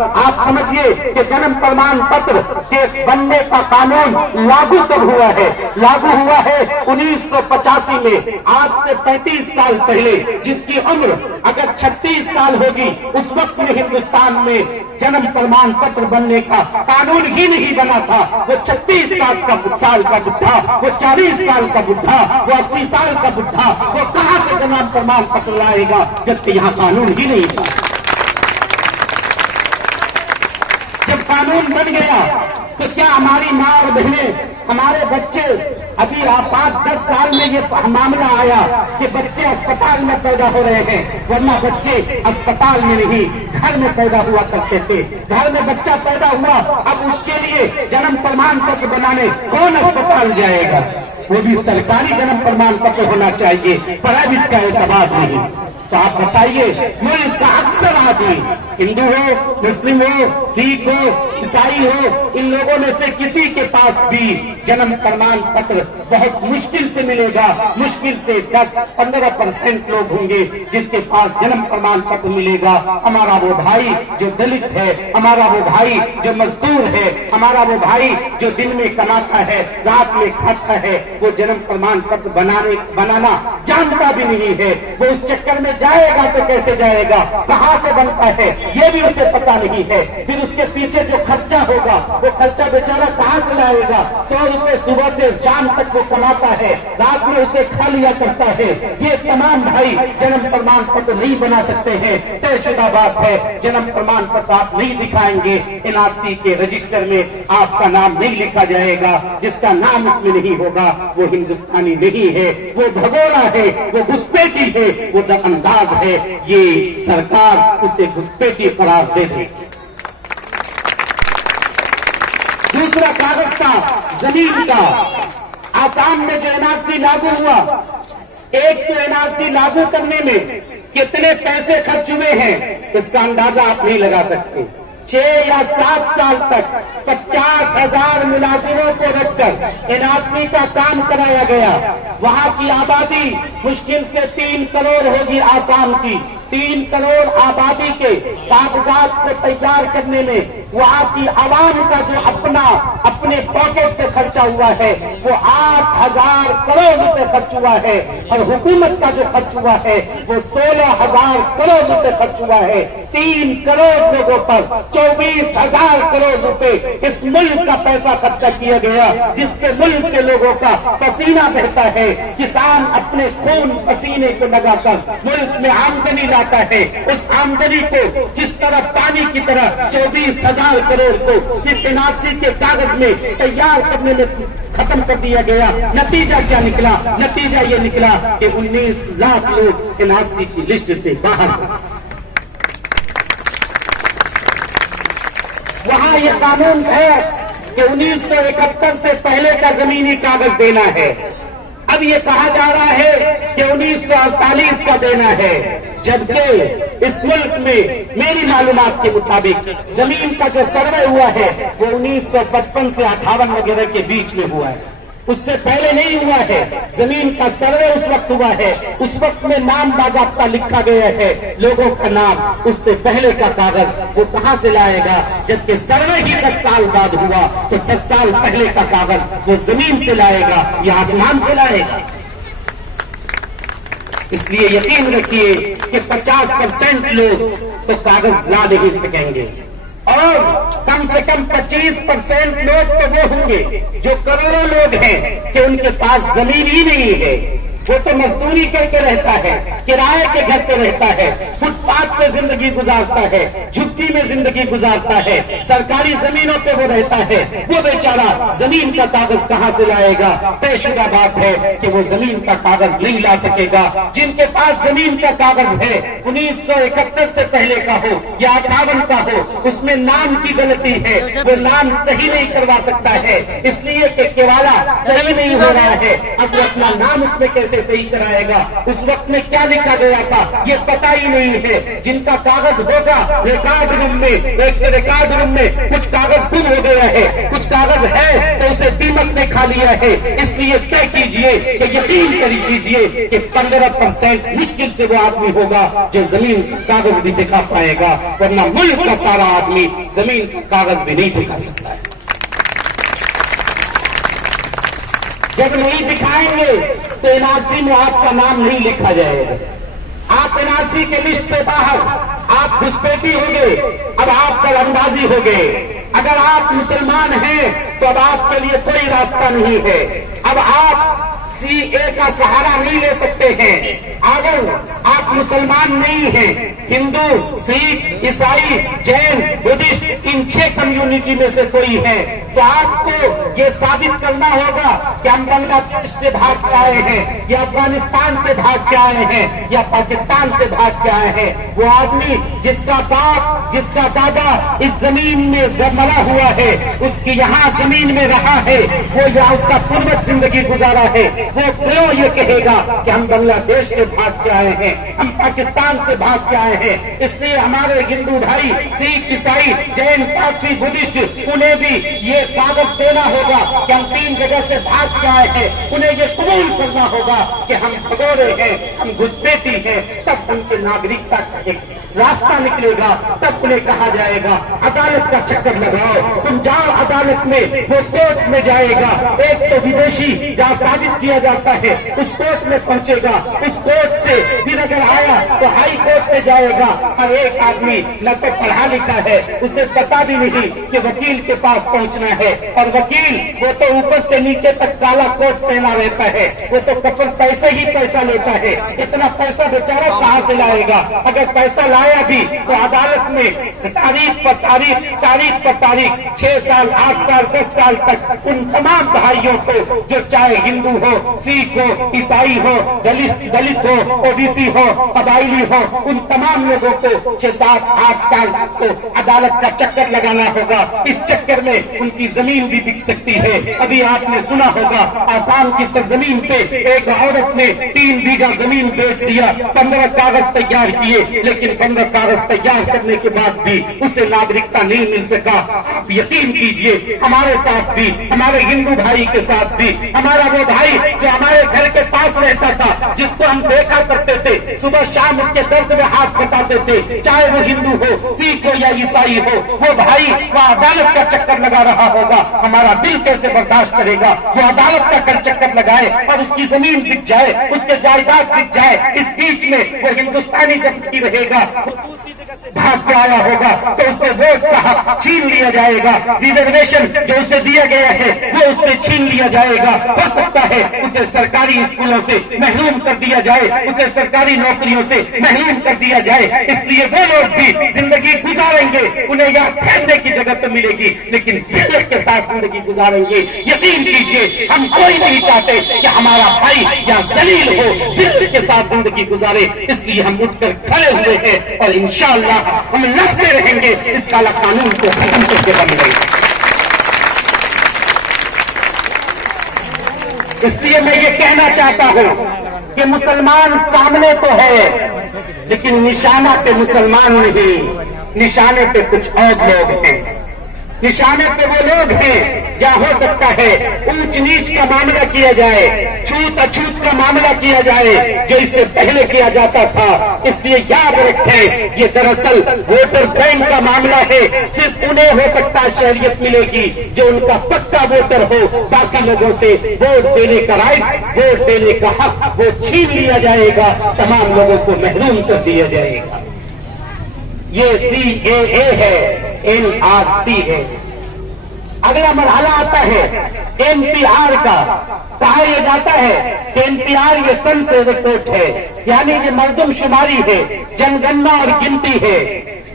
आप समझिए कि जन्म प्रमाण पत्र के बनने का कानून लागू कब हुआ है? लागू हुआ है 1985 में, आज से 35 साल पहले। जिसकी उम्र अगर 36 साल होगी, उस वक्त में हिंदुस्तान में जन्म प्रमाण पत्र बनने का कानून ही नहीं बना था। वो 36 साल का बुढ़ा, वो 40 साल का बुढ़ा, वो 80 साल का बुढ़ा, वो कहां से जन्म प्रमाण पत्र लाएगा जबकि यहाँ कानून ही नहीं था। जब कानून बन गया तो क्या हमारी माँ और बहनें, हमारे बच्चे, अभी 5-10 साल में ये मामला आया कि बच्चे अस्पताल में पैदा हो रहे हैं, वरना बच्चे अस्पताल में नहीं घर में पैदा हुआ करते थे। घर में बच्चा पैदा हुआ, अब उसके लिए जन्म प्रमाण पत्र बनाने कौन अस्पताल जाएगा? वो भी सरकारी जन्म प्रमाण पत्र होना चाहिए, प्राइवेट का एतबार नहीं। तो आप बताइए, मुल्क का अक्सर आदमी, हिंदू हो, मुस्लिम हो, सिख हो, ईसाई हो, इन लोगों में से किसी के पास भी जन्म प्रमाण पत्र बहुत मुश्किल से मिलेगा। मुश्किल से 10-15% लोग होंगे जिसके पास जन्म प्रमाण पत्र मिलेगा। हमारा वो भाई जो दलित है, हमारा वो भाई जो मजदूर है, हमारा वो भाई जो दिन में कमाता है, रात में खाता है, वो जन्म प्रमाण पत्र बनाना जानता भी नहीं है। वो उस चक्कर में जाएगा तो कैसे जाएगा, कहां से बनता है, ये भी उसे पता नहीं है। फिर उसके पीछे जो खर्चा होगा, वो खर्चा बेचारा कहां से लाएगा? 100 रुपए सुबह से शाम तक वो कमाता है, रात में उसे खा लिया करता है। ये तमाम भाई जन्म प्रमाण पत्र नहीं बना सकते हैं। तयशुदा बात है, जन्म प्रमाण पत्र आप नहीं दिखाएंगे, एनआरसी के रजिस्टर में आपका नाम नहीं लिखा जाएगा। जिसका नाम इसमें नहीं होगा वो हिंदुस्तानी नहीं है, वो भगोड़ा है, वो घुसपैठी है, वो दखलंदाज है। ये सरकार उसे घुसपैठी करार दे दे। दूसरा कागज था जमीन का। आसाम में जो एनआरसी लागू हुआ, एक तो एनआरसी लागू करने में कितने पैसे खर्च हुए हैं इसका अंदाजा आप नहीं लगा सकते। 6 या 7 साल तक 50,000 मुलाजिमों को रखकर एनआरसी का काम कराया गया। वहां की आबादी मुश्किल से 3 करोड़ होगी आसाम की। 3 करोड़ आबादी के कागजात को तैयार करने में वहां की आवाम का जो अपने पॉकेट से खर्चा हुआ है वो 8,000 करोड़ रुपए खर्च हुआ है, और हुकूमत का जो खर्च हुआ है वो 16,000 करोड़ रुपए खर्च हुआ है। 3 करोड़ लोगों पर 24,000 करोड़ रुपए इस मुल्क का पैसा खर्चा किया गया, जिस पे मुल्क के लोगों का पसीना बहता है। किसान अपने खून पसीने को लगाकर मुल्क में आमदनी लाता है। उस आमदनी को जिस तरह पानी की तरह 24,000 करोड़ को सिर्फ एनआरसी के कागज में तैयार करने में खत्म कर दिया गया। नतीजा क्या निकला? नतीजा ये निकला कि 19 लाख लोग एनआरसी की लिस्ट से बाहर। वहां ये कानून है कि 1971 से पहले का जमीनी कागज देना है। अब ये कहा जा रहा है कि 1948 का देना है, जबकि इस मुल्क में मेरी मालूमात के मुताबिक जमीन का जो सर्वे हुआ है वो 1955 से 58 वगैरह के बीच में हुआ है, उससे पहले नहीं हुआ है। जमीन का सर्वे उस वक्त हुआ है, उस वक्त में नाम बाकायदा लिखा गया है लोगों का नाम। उससे पहले का कागज वो कहां से लाएगा? जबकि सर्वे ही 10 साल बाद हुआ, तो 10 साल पहले का कागज वो जमीन से लाएगा या आसमान से लाएगा? इसलिए यकीन रखिए कि 50% लोग तो कागज ला नहीं सकेंगे, और कम से कम 25% लोग तो वो होंगे जो करोड़ों लोग हैं कि उनके पास जमीन ही नहीं है। वो तो मजदूरी करके रहता है, किराए के घर पे रहता है, फुटपाथ पे जिंदगी गुजारता है, झुग्गी में जिंदगी गुजारता है, सरकारी जमीनों पे वो रहता है। वो बेचारा जमीन का कागज कहां से लाएगा? तयशुदा बात है कि वो जमीन का कागज नहीं ला सकेगा। जिनके पास जमीन का कागज है 1971 से पहले का हो या 58 का हो, उसमें नाम की गलती है, वो नाम सही नहीं करवा सकता है, इसलिए कि केवाला सही नहीं हो रहा है। अब वो अपना नाम उसमें कैसे सही कराएगा? उस वक्त में क्या लिखा गया था ये पता ही नहीं है। जिनका कागज होगा रिकॉर्ड रूम में, एक रिकॉर्ड रूम में कुछ कागज गुम हो गया है, कुछ कागज है तो उसे दीमक ने देखा लिया है, इसलिए तय कीजिए कि यकीन कर लीजिए कि 15% मुश्किल से वो आदमी होगा जो जमीन का कागज भी दिखा पाएगा, वरना मुल्क का सारा आदमी जमीन का कागज भी नहीं दिखा सकता है। जब नहीं दिखाएंगे तो एनआरसी में आपका नाम नहीं लिखा जाएगा। आप एनआरसी के लिस्ट से बाहर, आप घुसपैठी हो गए, अब आप दरअंदाजी हो गए। अगर आप मुसलमान हैं तो अब आपके लिए कोई रास्ता नहीं है। अब आप सीए का सहारा नहीं ले सकते हैं। अगर आप मुसलमान नहीं हैं, हिंदू, सिख, ईसाई, जैन, बुद्धिस्ट, इन 6 कम्युनिटी में से कोई है, तो आपको ये साबित करना होगा कि हम बांग्लादेश से भाग के आए हैं, या अफगानिस्तान से भाग के आए हैं, या पाकिस्तान से भाग के आए हैं। वो आदमी जिसका बाप, जिसका दादा इस जमीन में मरा हुआ है, उसकी यहाँ जमीन में रहा है, वो या उसका पूर्वज जिंदगी गुजारा है, वो क्यों ये कहेगा कि हम बांग्लादेश से भाग के आए हैं, हम पाकिस्तान से भाग के आए हैं। इसलिए हमारे हिंदू भाई, सिख, ईसाई, जैन, पारसी, बुद्धिस्ट, उन्हें भी ये कागज देना होगा कि हम 3 जगह से भाग के आए हैं। उन्हें ये कबूल करना होगा कि हम भगोड़े हैं, हम घुसपैठी हैं। तब उनके नागरिकता का एक रास्ता निकलेगा, तब उन्हें कहा जाएगा अदालत का चक्कर लगाओ, तुम जाओ अदालत में, वो कोर्ट में जाएगा। एक तो विदेशी जहाँ साबित किया जाता है उस कोर्ट में पहुंचेगा, उस कोर्ट से फिर अगर आया तो हाई कोर्ट में जाएगा। हर एक आदमी न तो पढ़ा लिखा है, उसे पता भी नहीं कि वकील के पास पहुंचना है, और वकील वो तो ऊपर से नीचे तक काला कोट पहना रहता है, वो तो कपल पैसे ही पैसा लेता है। इतना पैसा बेचारा कहाँ से लाएगा? अगर पैसा लाया भी तो अदालत में तारीख पर तारीख, तारीख पर तारीख, 6 साल, 8 साल, 10 साल तक उन तमाम भाइयों को, जो चाहे हिंदू हो, सिख हो, ईसाई हो, दलित हो, ओबीसी हो, कबायली हो, उन तमाम लोगों को 6, 7, 8 साल को अदालत का चक्कर लगाना होगा। इस चक्कर में उनकी जमीन भी बिक सकती है। अभी आपने सुना होगा आसाम की सरजमीन पे एक औरत ने 3 बीघा जमीन बेच दिया, 15 कागज तैयार किए, लेकिन 15 कागज तैयार करने के बाद भी उसे नागरिकता नहीं मिल सका। आप यकीन कीजिए हमारे साथ भी, हमारे हिंदू भाई के साथ भी, हमारा वो भाई जो हमारे घर के पास रहता था, जिसको हम देखा करते थे, सुबह शाम उसके दर्द में हाथ बटाते थे, चाहे वो हिंदू हो, सिख हो या ईसाई हो, वो भाई वो अदालत का चक्कर लगा रहा होगा। हमारा दिल कैसे बर्दाश्त करेगा? वो अदालत का कर चक्कर लगाए और उसकी जमीन बिक जाए, उसके जायदाद बिक जाए। इस बीच में वो हिंदुस्तानी जब की रहेगा, भाग के आया होगा तो उससे वोट का हक छीन लिया जाएगा। रिजर्वेशन जो उसे दिया गया है वो उससे छीन लिया जाएगा। हो सकता है उसे सरकारी स्कूलों से महरूम कर दिया जाए, उसे सरकारी नौकरियों से महरूम कर दिया जाए। इसलिए वो लोग भी जिंदगी गुजारेंगे, उन्हें यहाँ ठहरने की जगह तो मिलेगी, लेकिन जिल्लत के साथ जिंदगी गुजारेंगे। यकीन कीजिए हम कोई नहीं चाहते कि हमारा भाई या जलील हो, जिल्लत के साथ जिंदगी गुजारे। इसलिए हम उठकर खड़े हुए हैं और इंशाअल्लाह हम लड़ते रहेंगे इस काला कानून को खत्म करके बनेंगे। इसलिए मैं ये कहना चाहता हूं कि मुसलमान सामने तो है, लेकिन निशाना पे मुसलमान नहीं, निशाने पे कुछ और लोग हैं। निशाने पे वो लोग हैं जहाँ हो सकता है ऊंच नीच का मामला किया जाए, छूत अछूत का मामला किया जाए, जो इससे पहले किया जाता था। इसलिए याद रखें ये दरअसल वोटर बैंक का मामला है। सिर्फ उन्हें हो सकता है शहरियत मिलेगी जो उनका पक्का वोटर हो, बाकी लोगों से वोट देने का राइट, वोट देने का हक वो छीन लिया जाएगा, तमाम लोगों को महरूम कर दिया जाएगा। ये CAA है, NRC है। अगला मरहला आता है NPR का। कहा यह जाता है कि NPR ये सेंसस रिपोर्ट है, यानी ये मर्दम शुमारी है, जनगणना और गिनती है।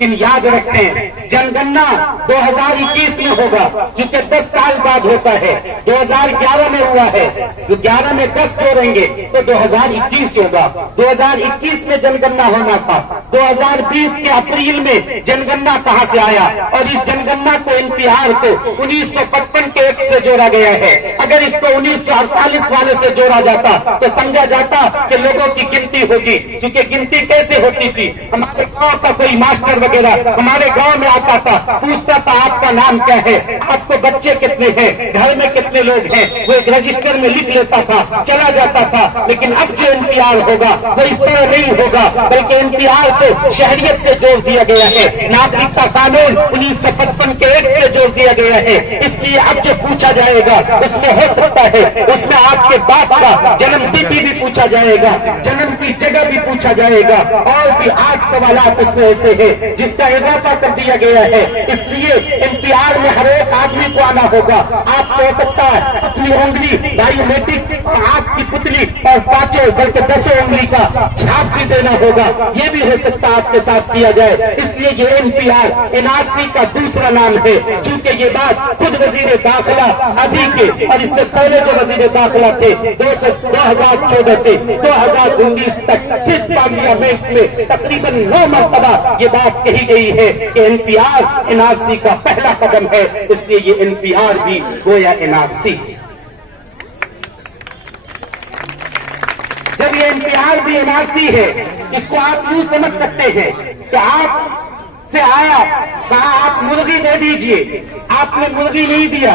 लेकिन याद रखें जनगणना 2021 में होगा, क्योंकि 10 साल बाद होता है। 2011 में हुआ है, जो 11 में 10 जोड़ेंगे तो 2021 होगा। 2021 में जनगणना होना था, 2020 के अप्रैल में जनगणना कहां से आया? और इस जनगणना को NPR को 1955 के एक्ट से जोड़ा गया है। अगर इसको 1948 वाले से जोड़ा जाता तो समझा जाता कि लोगों की गिनती होगी। क्योंकि गिनती कैसे होती थी? हमारे गांव का कोई मास्टर वगैरह हमारे गांव में आता था, पूछता था आपका नाम क्या है, आपको बच्चे कितने हैं, घर में कितने जितने लोग हैं वो एक रजिस्टर में लिख लेता था, चला जाता था। लेकिन अब जो NPR होगा वो इस तरह नहीं होगा, बल्कि NPR को शहरियत से जोड़ दिया गया है, नागरिकता कानून 1955 के एक्ट से जोड़ दिया गया है। इसलिए अब जो पूछा जाएगा उसमें हो सकता है उसमें आपके बाप का जन्म तिथि भी पूछा जाएगा, जन्म की जगह भी पूछा जाएगा, और भी 8 सवालात उसमें ऐसे हैं जिसका इजाफा कर दिया गया है। इसलिए NPR में हर एक आदमी को आना होगा। आपको हो सकता है अपनी उंगली बायोमेट्रिक और आंख की पुतली और 5 बल्कि 10 उंगली का छाप भी देना होगा, ये भी हो सकता है आपके साथ किया जाए। इसलिए ये NPR NRC का दूसरा नाम है। चूंकि ये बात खुद वजीर दाखिला अभी के और इससे पहले जो वजीर दाखिला थे 2014 से 2019 तक सिर्फ पार्लियामेंट में तकरीबन 9 मरतबा ये बात कही गई है कि NPR NRC का पहला कदम है। इसलिए ये NPR भी गोया NRC। जब ये NPR भी NRC है, इसको आप यूं समझ सकते हैं कि आप से आया, कहा आप मुर्गी दे दीजिए, आपने मुर्गी नहीं दिया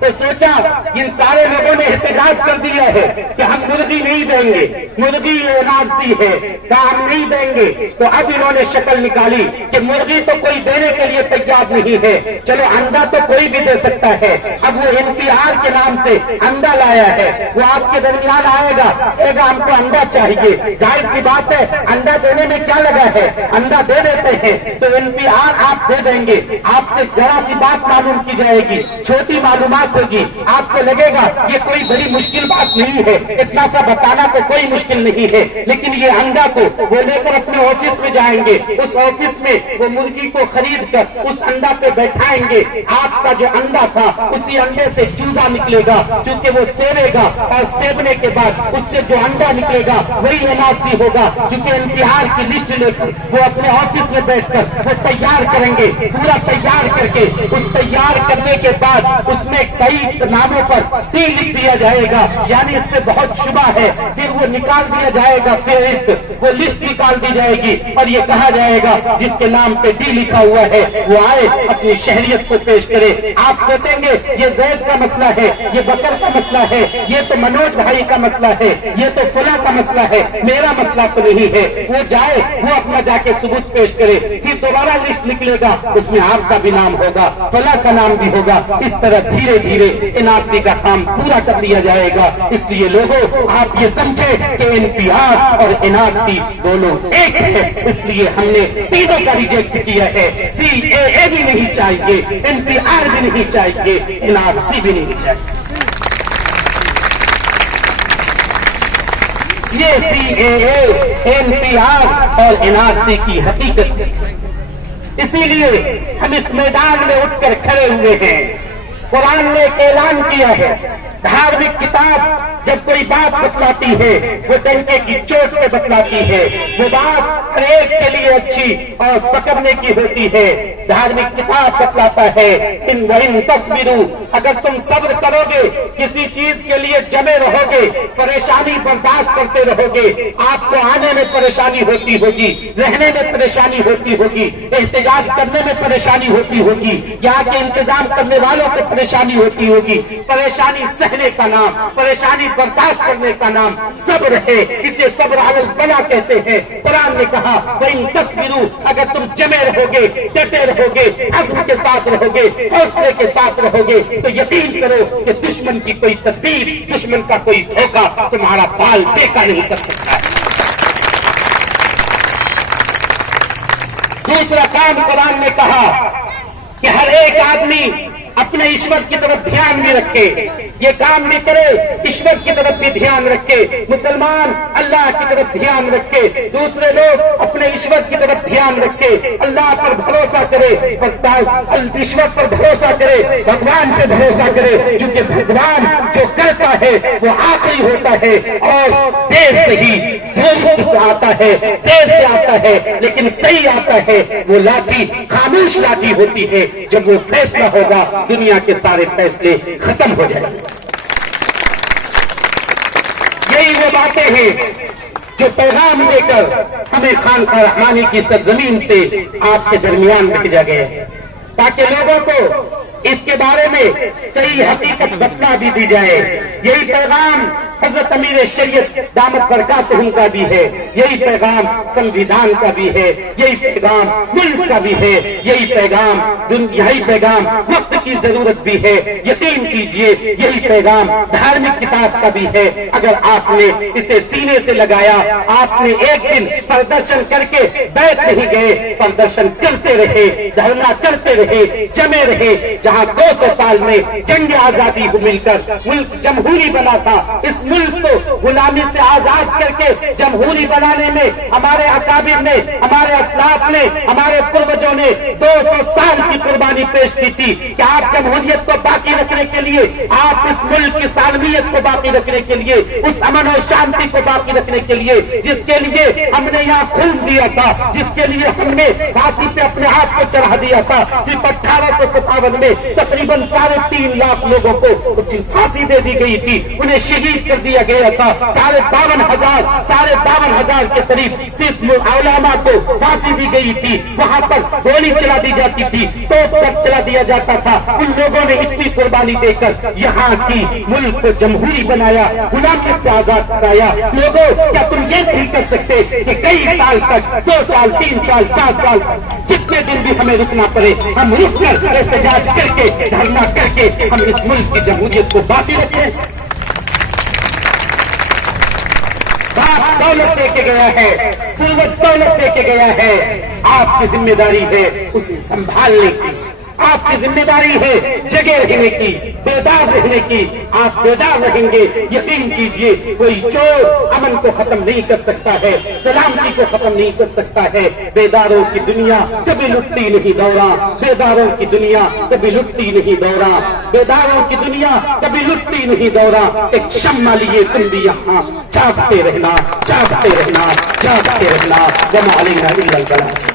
तो सोचा इन सारे लोगों ने एहतजाज कर दिया है कि हम मुर्गी नहीं देंगे, मुर्गी NRC है, कहा हम नहीं देंगे। तो अब इन्होंने शक्ल निकाली कि मुर्गी तो कोई देने के लिए तैयार नहीं है, चलो अंडा तो कोई भी दे सकता है। अब वो NPR के नाम से अंडा लाया है, वो आपके दरमियान आएगा, कहेगा हमको अंडा चाहिए। जाहिर सी बात है अंडा देने में क्या लगा है, अंडा दे देते हैं तो NPR आप दे देंगे। आपसे जरा सी बात मालूम की जाएगी, छोटी मालूमात होगी, आपको लगेगा ये कोई बड़ी मुश्किल बात नहीं है, इतना सा बताना तो कोई मुश्किल नहीं है। लेकिन ये अंडा को वो लेकर अपने ऑफिस में जाएंगे, उस ऑफिस में वो मुर्गी को खरीद कर उस अंडा पे बैठाएंगे। आपका जो अंडा था उसी अंडे से चूजा निकलेगा, क्योंकि वो सेवेगा और सेवने के बाद उससे जो अंडा निकलेगा वही NRC होगा। क्योंकि NPR की लिस्ट लेकर वो अपने ऑफिस में बैठकर वो तैयार करेंगे, पूरा तैयार करके उस तैयार करने के बाद उसमें कई नामों पर टी लिख दिया जाएगा, यानी इससे बहुत शुबा है। फिर वो निकाल दिया जाएगा फेरिस्त, वो लिस्ट निकाल दी जाएगी और ये कहा जाएगा जिसके नाम पे डी लिखा हुआ है वो आए अपनी शहरियत को पेश करे। आप सोचेंगे ये जैद का मसला है, ये बकर का मसला है, ये तो मनोज भाई का मसला है, ये तो फुला का मसला है, मेरा मसला तो नहीं है। वो जाए, वो अपना जाके सबूत पेश करे, फिर दोबारा लिस्ट निकलेगा, उसमें आपका भी नाम होगा, फला का नाम भी होगा। इस तरह धीरे धीरे NRC का काम पूरा कर लिया जाएगा। इसलिए लोगों आप ये समझे कि NPR और NRC दोनों एक है। इसलिए हमने तीनों का रिजेक्ट किया है। CAA भी नहीं चाहिए, NPR भी नहीं चाहिए, NRC भी नहीं चाहिए। ये CAA, NPR और NRC की हकीकत है। इसीलिए हम इस मैदान में उठकर खड़े हुए हैं। कुरान ने एक ऐलान किया है, धार्मिक किताब जब कोई बात बतलाती है वो डंके की चोट पे बतलाती है, वो बात हर एक के लिए अच्छी और पकड़ने की होती है। धार्मिक किताब बतलाता है इन वही तस्वीरों, अगर तुम सब्र करोगे, किसी चीज के लिए जमे रहोगे, परेशानी बर्दाश्त करते रहोगे, आपको आने में परेशानी होती होगी, रहने में परेशानी होती होगी, एहतजाज करने में परेशानी होती होगी, यहाँ के इंतजाम करने वालों को परेशानी होती होगी। परेशानी सहने का नाम, परेशानी बर्दाश्त करने का नाम सब्र है। इसे सब्र अलल बला कहते हैं। कुरान ने कहा वही तस्वीरों, अगर तुम जमे रहोगे, डटे रहोगे, अज़्म के साथ रहोगे, हौसले के साथ रहोगे, तो यकीन करो कि दुश्मन की कोई तदबीर, दुश्मन का कोई धोखा तुम्हारा बाल बेका नहीं कर सकता। दूसरा काम कुरान ने कहा कि हर एक आदमी अपने ईश्वर की तरफ ध्यान भी रखे, ये काम भी करे, ईश्वर की तरफ भी ध्यान रखे। मुसलमान अल्लाह की तरफ ध्यान रखे, दूसरे लोग अपने ईश्वर की तरफ ध्यान रखे, अल्लाह पर भरोसा करे, ईश्वर पर भरोसा करे, भगवान पे भरोसा करे, क्योंकि भगवान जो करता है वो आखिरी होता है और देर से ही दुरुस्त से आता है, देर से आता है लेकिन सही आता है। वो लाठी खामोश लाठी होती है, जब वो फैसला होगा दुनिया के सारे फैसले खत्म हो जाएंगे। यही वो बातें हैं जो पैगाम देकर हमें खानकाह रहमानी की सरजमीन से आपके दरमियान भेजा गया, ताकि लोगों को اس کے بارے میں صحیح حقیقت بتلا بھی دی جائے. یہی پیغام حضرت امیر شریعت دامت برکاتہم کا بھی ہے, یہی پیغام سنویدھان کا بھی ہے, یہی پیغام ملک کا بھی ہے, یہی پیغام وقت کی ضرورت بھی ہے. یقین کیجئے یہی پیغام دھارمک کتاب کا بھی ہے. اگر آپ نے اسے سینے سے لگایا, آپ نے ایک دن پردرشن کر کے بیٹھ نہیں گئے, پردرشن کرتے رہے, دھرنا کرتے رہے, جمے رہے. جہاں 200 سال میں جنگ آزادی کو مل کر ملک جمہوری بنا تھا, اس ملک کو غلامی سے آزاد کر کے جمہوری بنانے میں ہمارے اکابر نے, ہمارے اسلاف نے, ہمارے پروجوں نے 200 سال کی قربانی پیش کی تھی. کہ آپ جمہوریت کو باقی رکھنے کے لیے, آپ اس ملک کی سالمیت کو باقی رکھنے کے لیے, اس امن و شانتی کو باقی رکھنے کے لیے, جس کے لیے ہم نے یہاں خون دیا تھا, جس کے لیے ہم نے پھانسی پہ اپنے آپ کو چڑھا دیا تھا. صرف 1857 میں تقریباً 3.5 لاکھ لوگوں کو پھانسی دے دی گئی تھی, انہیں شہید کر دیا گیا تھا. 52,000 کے قریب صرف علماء کو پھانسی دی گئی تھی. وہاں پر گولی چلا دی جاتی تھی, توپ چلا دیا جاتا تھا. ان لوگوں نے اتنی قربانی دے کر یہاں کی ملک کو جمہوری بنایا, غلامیت سے آزاد کرایا. لوگوں کیا تم یہ نہیں کر سکتے کہ کئی سال تک, 2 سال, 3 سال, 4 سال تک, جتنے دن بھی ہمیں رکنا پڑے, ہم رک کر احتجاج کر کے, دھرنا کر کے ہم اس ملک کی جمہوریت کو باقی رکھیں. باپ دولت دے کے گیا ہے, پوروج دولت دے کے گیا ہے, آپ کی ذمہ داری ہے اسے سنبھالنے کی. آپ کی ذمہ داری ہے جگہ رہنے کی, بیدار رہنے کی. آپ بیدار رہیں گے, یقین کیجئے کوئی چور امن کو ختم نہیں کر سکتا ہے, سلامتی کو ختم نہیں کر سکتا ہے. بیداروں کی دنیا کبھی لٹتی نہیں دورہ, بیداروں کی دنیا کبھی لٹتی نہیں دورہ, بیداروں کی دنیا کبھی لٹتی نہیں دورہ. ایک شمع لیے تم بھی یہاں جاگتے رہنا, جاگتے رہنا, جاگتے رہنا. وما علینا الا البلاغ.